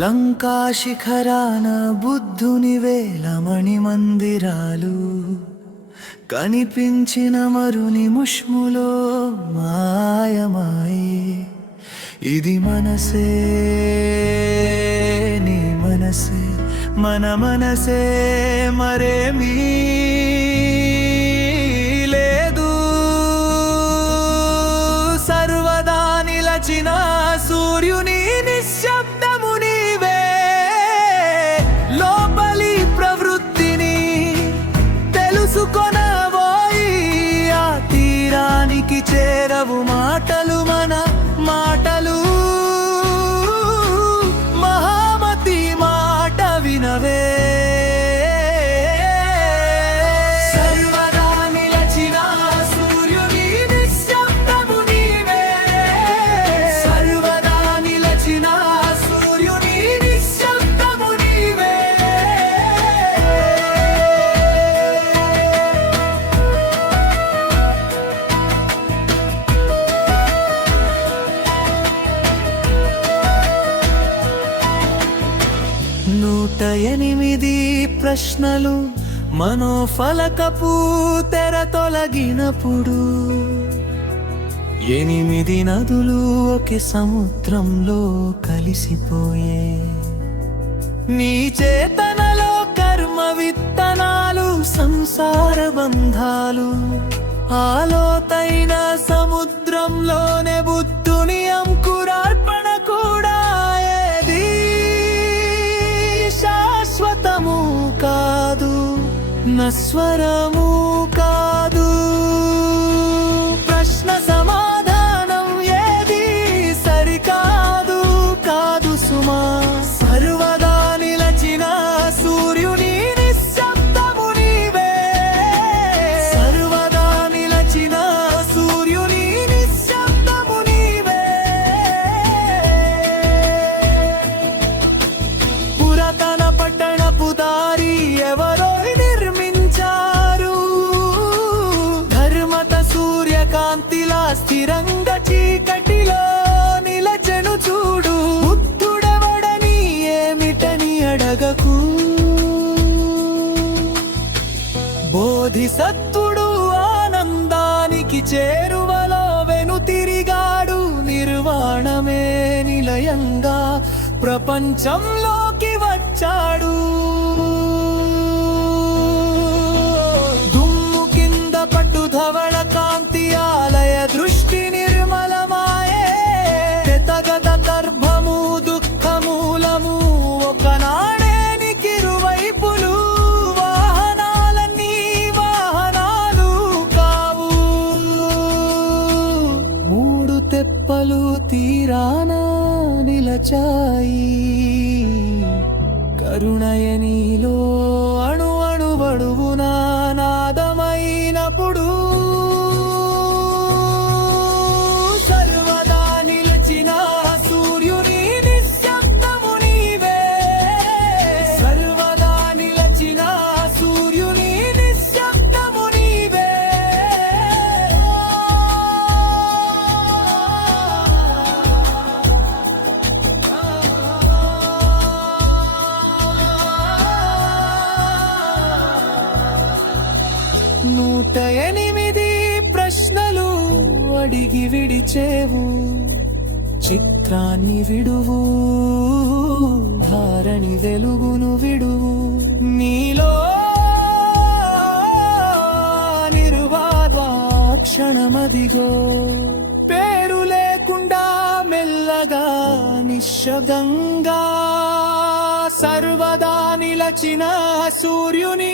లంకా శిఖరాన బుద్ధుని వేలమణి మందిరాలు కనిపించిన మరు నిముష్ములో మాయమాయే. ఇది మనసే నీ మనసే మన మనసే మరేమీ లేదు. సర్వదా నిలచిన సూర్యుని నిశ్శబ్దము నీవే. లోపలి ప్రవృత్తిని తెలుసుకొనబోయి ఆ తీరానికి చేరవు మాటలు మన మాటలు. మహామతి మాట వినవే. సర్వదా నిలచిన సూర్యుని నిశ్శబ్దము నీవే. సర్వదా నిలచిన సూర్యుని నిశ్శబ్దము నీవే. నూట ఎనిమిది ప్రశ్నలు మనోఫలకపు తెర తొలగినప్పుడు, 8 నదులు ఒకే సముద్రంలో కలిసిపోయే. నీ చేతనలో కర్మ విత్తనాలు, సంసార బంధాలు. ఆలోతైన సముద్రంలోనే బుద్ధుని అంకురార్పణ కూడా. ఏది శాశ్వతము కాదు, నశ్వరము కాదు. ప్రశ్న సమాధానం ఏది సరికాదు కాదు సుమా. సర్వదా నిలచిన సూర్యుని నిశ్శబ్దము నీవే. సర్వదా నిలచిన సూర్యుని నిశ్శబ్దము నీవే. పురాతన పట్టణపు దారి ఎవరో నిర్మించారు. ధర్మత సూర్యకాంతిలా స్థిరంగా చీకటిలో నిలచెను చూడు. బుద్ధుడెవడని ఏమిటని అడగకు. బోధిసత్వుడు ఆనందానికి చేరువలో వెనుతిరిగాడు. నిర్వాణమే నిలయంగా ప్రపంచంలోకి వచ్చాడు. దుమ్ము కింద పట్టు ధవళ కాంతి ఆలయ దృష్టి నిర్మలమాయే. తెతగత గర్భము దుఃఖమూలము ఒకనాడేనికి ఇరువైపులు. వాహనాలన్నీ వాహనాలు కావు. 3 తెప్పలు తీరాన నిలచాయి. కరుణయనిలో అణు అణువడువున నాదమైనప్పుడు. సర్వదా నిలచిన సూర్యుని నిశ్శబ్దము నీవే. సర్వదా నిలచిన సూర్యుని నిశ్శబ్దము నీవే. నూట 8 ప్రశ్నలు అడిగి విడిచేవు. చిత్రాన్ని విడువు, ధారణి వెలుగును విడువు. నీలో నిర్వాక్షణమదిగో. పేరు లేకుండా మెల్లగా నిశ్శబ్దంగా. సర్వదా నిలచిన సూర్యుని